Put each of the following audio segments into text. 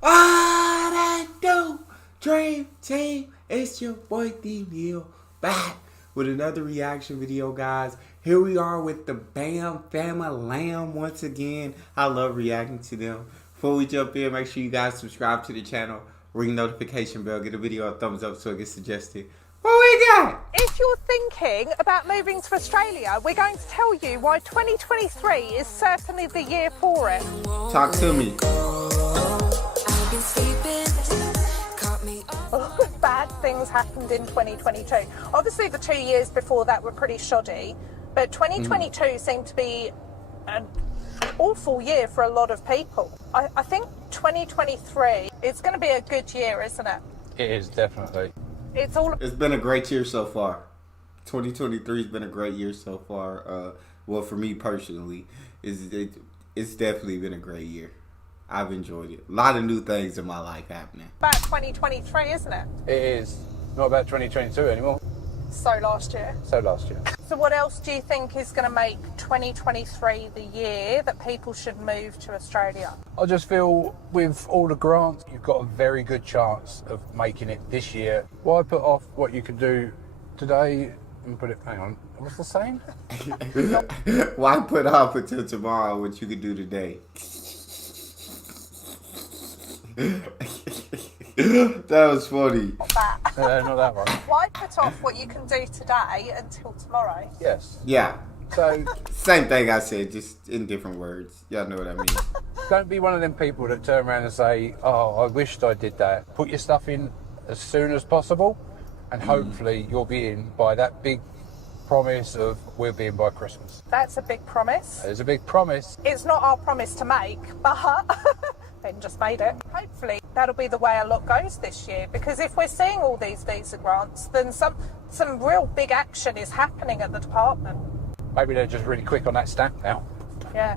What I do, Dream Team, it's your boy Neal back with another reaction video, guys. Here we are with the Bam Family Lamb once again. I love reacting to them. Before we jump in, make sure you guys subscribe to the channel, ring notification bell, get a video a thumbs up so it gets suggested. What we got? If you're thinking about moving to Australia, we're going to tell you why 2023 is certainly the year for it. Talk to me. A lot of bad things happened in 2022. Obviously, the 2 years before that were pretty shoddy, but 2022 seemed to be an awful year for a lot of people. I think 2023 is going to be a good year, isn't it? It is, definitely. It's been a great year so far. 2023 has been a great year so far. Well, for me personally, it's definitely been a great year. I've enjoyed it. A lot of new things in my life happening. About 2023, isn't it? It is. Not about 2022 anymore. So last year. So last year. So what else do you think is going to make 2023 the year that people should move to Australia? I just feel with all the grants, you've got a very good chance of making it this year. Why put off what you can do today and put it, hang on, what's the saying? Why put off until tomorrow what you could do today? That was funny. Not that one. Why put off what you can do today until tomorrow? Yes. Yeah. So Same thing I said, just in different words. Y'all know what I mean. don't be one of them people that turn around and say, oh, I wished I did that. Put your stuff in as soon as possible and hopefully you'll be in by that big promise of we'll be in by Christmas. That's a big promise. There's a big promise. It's not our promise to make, but Ben just made it. Hopefully that'll be the way a lot goes this year, because if we're seeing all these visa grants, then some real big action is happening at the department. Maybe they're just really quick on that stamp now. Yeah.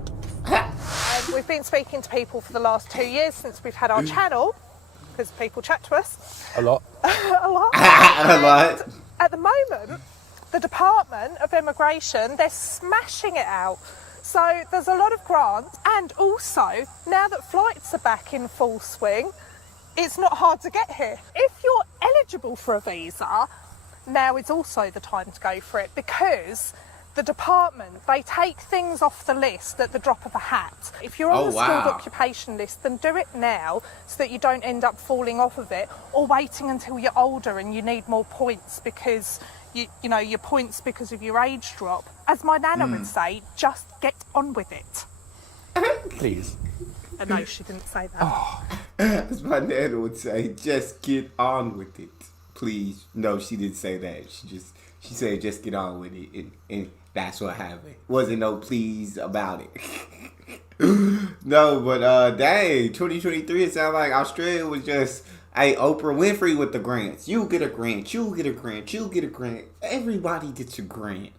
We've been speaking to people for the last 2 years since we've had our channel, because people chat to us A lot. a lot. A lot. At the moment, the Department of Immigration, they're smashing it out. So there's a lot of grants, and also now that flights are back in full swing, it's not hard to get here. If you're eligible for a visa, now is also the time to go for it, because the department, they take things off the list at the drop of a hat. If you're on the skilled occupation list, then do it now so that you don't end up falling off of it, or waiting until you're older and you need more points because you know your points because of your age drop. As my nana would say, just get on with it. Please. No, she didn't say that. As my nana would say, just get on with it. Please. No, she didn't say that. She said just get on with it, and that's what happened. Wasn't no please about it. No, but dang, 2023, it sounded like Australia was just, hey, Oprah Winfrey with the grants. You get a grant, you get a grant, you get a grant. Everybody gets a grant.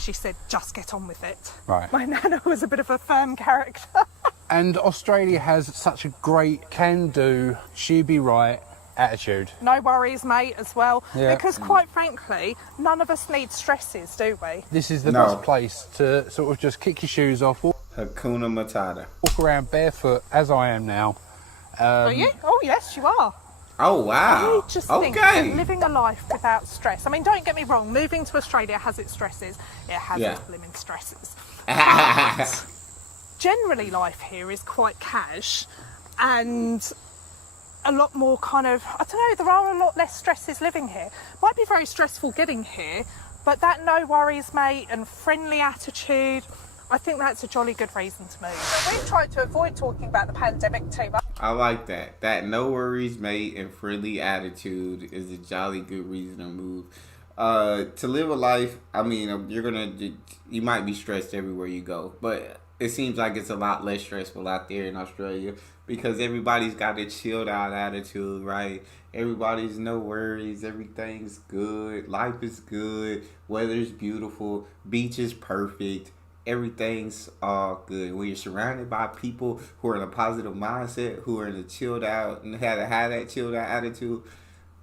She said just get on with it. Right. My nana was a bit of a firm character. And Australia has such a great can-do, she'd be right attitude. No worries, mate, as well. Yeah. Because quite frankly, none of us need stresses, do we? This is the best place to sort of just kick your shoes off, walk Hakuna Matata. around barefoot as I am now. Are you? Oh, yes, you are. Oh, wow. I just think that living a life without stress. I mean, don't get me wrong, moving to Australia has its stresses. It has its blimmin' stresses. But generally, life here is quite cash and a lot more kind of, I don't know, there are a lot less stresses living here. Might be very stressful getting here, but that no worries, mate, and friendly attitude, I think that's a jolly good reason to move. So we've tried to avoid talking about the pandemic too much. I like that. That no worries, mate, and friendly attitude is a jolly good reason to move. To live a life, I mean, you might be stressed everywhere you go, but it seems like it's a lot less stressful out there in Australia because everybody's got a chilled out attitude, right? Everybody's no worries, everything's good, life is good, weather's beautiful, beach is perfect. Everything's all good. When you're surrounded by people who are in a positive mindset, who are in a chilled out and have that chilled out attitude,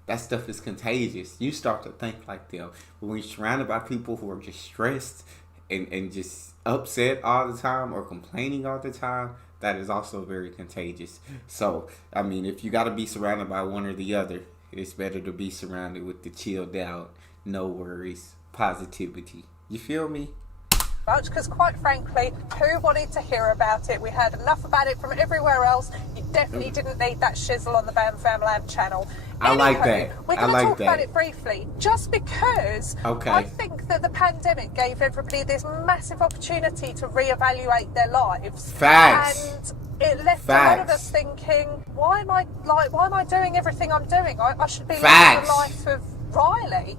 that stuff is contagious. You start to think like them. But when you're surrounded by people who are just stressed and just upset all the time or complaining all the time, that is also very contagious. So, I mean, if you got to be surrounded by one or the other, it's better to be surrounded with the chilled out, no worries, positivity. You feel me? Much, because quite frankly, who wanted to hear about it? We heard enough about it from everywhere else. You definitely didn't need that shizzle on the Bam Fam Lamb channel. I like that. We're going to talk about it briefly, just because I think that the pandemic gave everybody this massive opportunity to reevaluate their lives. Facts. And it left a lot of us thinking, why am I doing everything I'm doing? I should be living the life of Riley.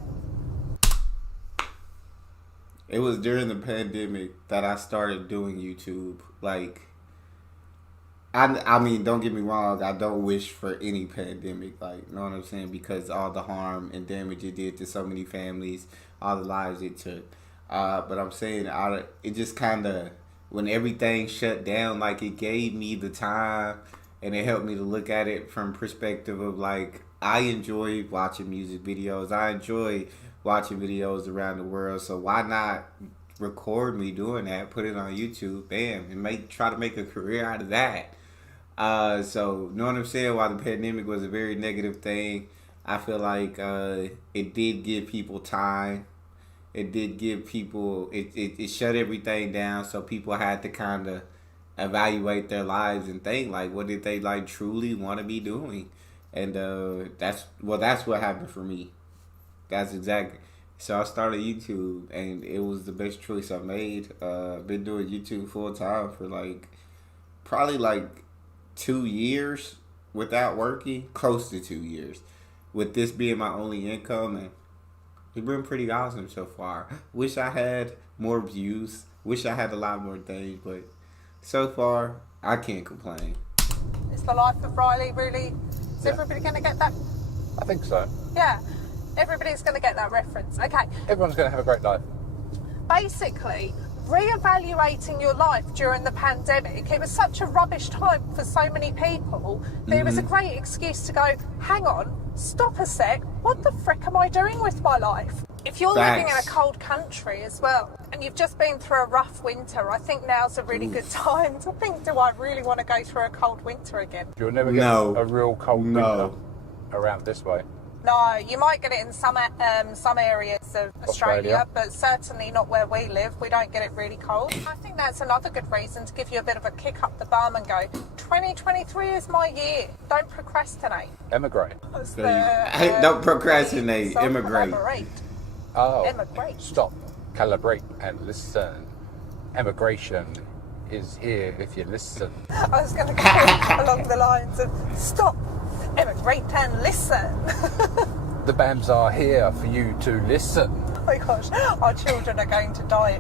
It was during the pandemic that I started doing YouTube. Like, I mean, don't get me wrong. I don't wish for any pandemic. Like, you know what I'm saying? Because all the harm and damage it did to so many families, all the lives it took. But I'm saying, it just kind of, when everything shut down, like, it gave me the time and it helped me to look at it from perspective of, like, I enjoy watching music videos. I enjoy watching videos around the world, so why not record me doing that, put it on YouTube, bam, and try to make a career out of that. So, you know what I'm saying? While the pandemic was a very negative thing, I feel like it did give people time. It did give people, it shut everything down, so people had to kind of evaluate their lives and think, like, what did they, like, truly want to be doing? And that's what happened for me. That's exactly. So I started YouTube, and it was the best choice I made. Been doing YouTube full time for probably 2 years without working, close to 2 years, with this being my only income, and it's been pretty awesome so far. Wish I had more views. Wish I had a lot more things, but so far I can't complain. Is the life of Riley really? Is everybody going to get that? I think so. Yeah. Everybody's going to get that reference. Okay. Everyone's going to have a great life. Basically, reevaluating your life during the pandemic, it was such a rubbish time for so many people that it was a great excuse to go, hang on, stop a sec, what the frick am I doing with my life? If you're living in a cold country as well, and you've just been through a rough winter, I think now's a really good time to think, do I really want to go through a cold winter again? You'll never get a real cold winter around this way. No, you might get it in some areas of Australia, but certainly not where we live. We don't get it really cold. I think that's another good reason to give you a bit of a kick up the bum and go, 2023 is my year. Don't procrastinate. Emigrate. Don't procrastinate. Immigrate. Oh. Emigrate. Stop, calibrate, and listen. Emigration is here if you listen. I was going to go along the lines of stop, emigrate, and listen. The BAMs are here for you to listen. Oh my gosh, our children are going to die.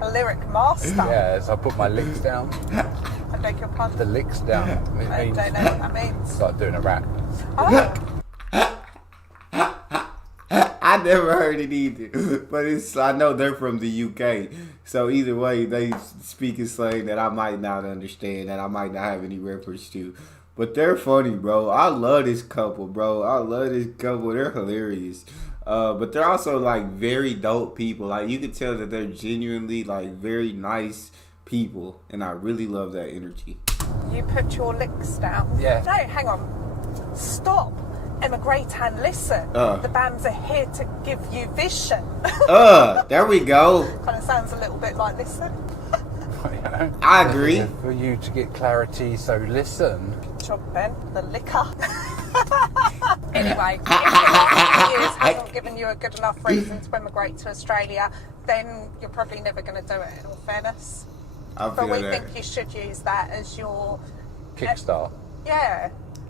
A lyric master. Yes, I put my licks down. I beg your pardon? The licks down. I don't know what that means. It's like doing a rap. Oh. I never heard it either, but I know they're from the UK, so either way they speak in slang that I might not understand, that I might not have any reference to, but they're funny, bro. I love this couple, bro. I love this couple. They're hilarious, but they're also like very dope people. Like you can tell that they're genuinely like very nice people, and I really love that energy. You put your licks down. Yeah. No, hang on. Stop. Emigrate and listen. The BAMs are here to give you vision. There we go. Kind of sounds a little bit like listen. I agree. For you to get clarity, so listen. Good job, Ben. The liquor. Anyway, if years hasn't given you a good enough reason to emigrate to Australia, then you're probably never going to do it, in all fairness. But we think you should use that as your Kickstart.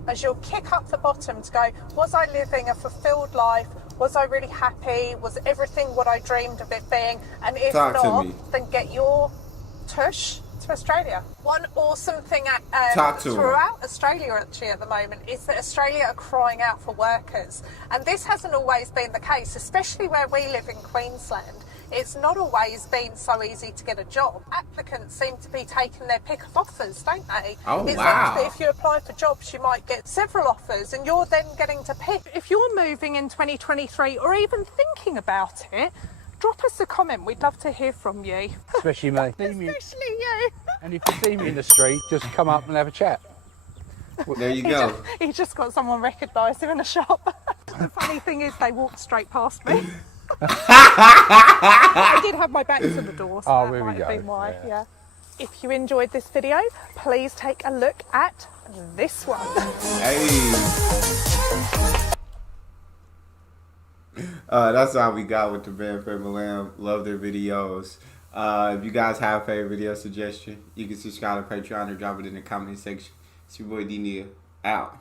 As your kick up the bottom to go, was I living a fulfilled life? Was I really happy? Was everything what I dreamed of it being? And if not, then get your tush to Australia. One awesome thing throughout Australia actually at the moment is that Australia are crying out for workers. And this hasn't always been the case, especially where we live in Queensland. It's not always been so easy to get a job. Applicants seem to be taking their pick of offers, don't they? Oh, it wow. seems that if you apply for jobs, you might get several offers and you're then getting to pick. If you're moving in 2023 or even thinking about it, drop us a comment. We'd love to hear from you. Especially me. Especially you. And if you see me in the street, just come up and have a chat. There you go. He just got someone recognise him in a shop. The funny thing is they walked straight past me. I did have my back to the door, so Oh, that there we might have go. been why. Yeah. Yeah. If you enjoyed this video, please take a look at this one. Hey. That's all we got with the band Family Lamb. Love their videos. If you guys have a favorite video suggestion, you can subscribe to Patreon or drop it in the comment section. It's your boy D Neal. Out.